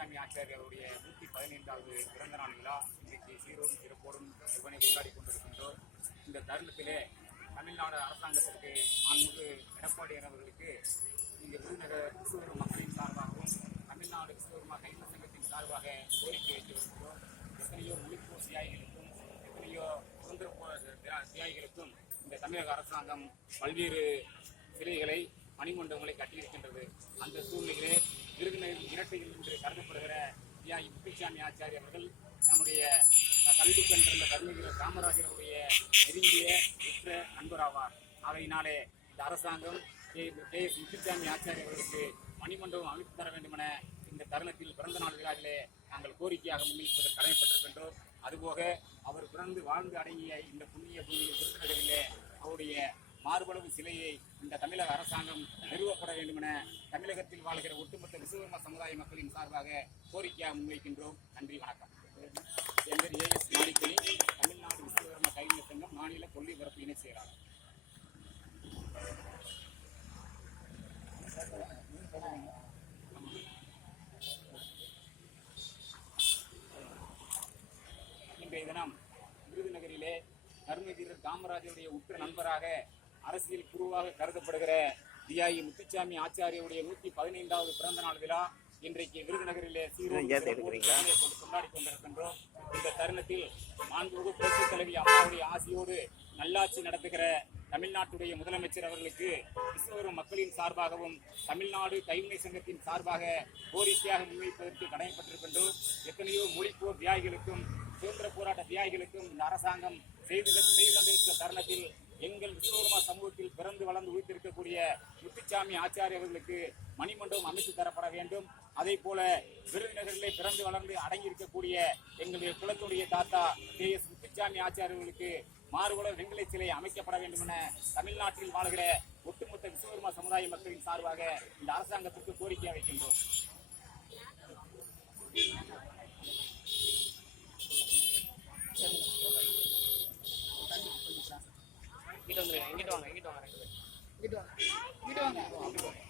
முத்துசாமி ஆச்சாரியருடைய நூற்றி பதினைந்தாவது பிறந்த நாள் விழா இன்றைக்கு சீரோடும் சிறப்போடும் இவனை கொண்டாடி கொண்டிருக்கின்றோம். இந்த தருணத்திலே தமிழ்நாடு அரசாங்கத்திற்கு மாண்புமிகு எடப்பாடியார் அவர்களுக்கு இங்கே விருதுநகர் கிறிஸ்துவ மக்களின் சார்பாகவும் தமிழ்நாடு கிறிஸ்துவ கைது சங்கத்தின் சார்பாக கோரிக்கை வைத்து வருகிறோம் எத்தனையோ மொழிப்போர் தியாகிகளுக்கும் எத்தனையோ சுதந்திர தியாகிகளுக்கும் இந்த தமிழக அரசாங்கம் பல்வேறு சிலைகளை மணிமண்டபங்களை கட்டியிருக்கின்றது. அந்த சூழ்நிலையிலே விருதுநகர் இரட்டையில் என்று கருதப்படுகிற தியாகி முத்துசாமி ஆச்சாரி அவர்கள் நம்முடைய கல்வி கண்டிருந்த கருணகிரி காமராஜருடைய நெருங்கிய உற்ற நண்பராவார். ஆகையினாலே இந்த அரசாங்கம் கே. எஸ் முத்துசாமி ஆச்சாரி அவர்களுக்கு மணிமண்டபம் அமைத்து தர வேண்டும் என இந்த தருணத்தில் பிறந்த நாள் விழாவிலே நாங்கள் கோரிக்கையாக முன்னிற்பதற்கு கடமைப்பட்டிருக்கின்றோம். அதுபோக அவர் பிறந்து வாழ்ந்து அடங்கிய இந்த புண்ணிய பூமியில் விருதுநகரிலே அவருடைய மார்பளவு சிலையை இந்த தமிழக அரசாங்கம் நிறுவப்பட வேண்டும் என தமிழகத்தில் வாழ்கிற ஒட்டுமொத்த விசுவர்ம சமுதாய மக்களின் சார்பாக கோரிக்கையாக முன்வைக்கின்றோம். நன்றி வணக்கம். என் பேர் எஸ் மாணிக்கணி. தமிழ்நாடு விசுவர்ம கைவினை சங்கம் மாநில கொள்ளி பரப்பு இணை செயலாளர். இன்றைய தினம் விருதுநகரிலே கருணகிரர் காமராஜருடைய உற்ற நண்பராக அரசியல் குருவாக கருதப்படுகிற தியாகி முத்துச்சாமி ஆச்சாரியுடைய நூத்தி பதினைந்தாவது பிறந்த நாள் விழா இன்றைக்கு விருதுநகரிலே கொண்டாடி கொண்டிருக்கின்றோம். இந்த தருணத்தில் மாண்புமிகு புரட்சித் தலைவி அம்மாவுடைய ஆசியோடு நல்லாட்சி நடத்துகிற தமிழ்நாட்டுடைய முதலமைச்சர் அவர்களுக்கு கிறிஸ்தவரும் மக்களின் சார்பாகவும் தமிழ்நாடு கைவினை சங்கத்தின் சார்பாக கோரிக்கையாக முன்வைப்பதற்கு கடமைப்பட்டிருக்கின்றோம் எத்தனையோ மொழிப்போர் தியாகிகளுக்கும் சுதந்திர போராட்ட தியாகிகளுக்கும் இந்த அரசாங்கம் செய்து செய்து வந்திருக்கிற தருணத்தில் எங்கள் விஸ்வகர்மா சமூகத்தில் பிறந்து வளர்ந்து உயிர்த்திருக்கக்கூடிய முத்துச்சாமி ஆச்சாரி அவர்களுக்கு மணிமண்டபம் அமைத்து தரப்பட வேண்டும். அதே போல விருதுநகரிலே பிறந்து வளர்ந்து அடங்கி இருக்கக்கூடிய எங்களுடைய குலத்துடைய தாத்தா கே எஸ் முத்துச்சாமி ஆச்சாரியர்களுக்கு மாறுகுல வெங்கலை சிலை அமைக்கப்பட வேண்டும் என தமிழ்நாட்டில் வாழ்கிற ஒட்டுமொத்த விஸ்வகர்மா சமுதாய மக்களின் சார்பாக இந்த அரசாங்கத்திற்கு கோரிக்கை வைக்கின்றோம். வந்துருங்க. இங்கிட்டு வாங்க இங்கிட்டு வாங்க ரெண்டு பேர் இங்கிட்டு வாங்க. இங்கிட்டு வாங்க.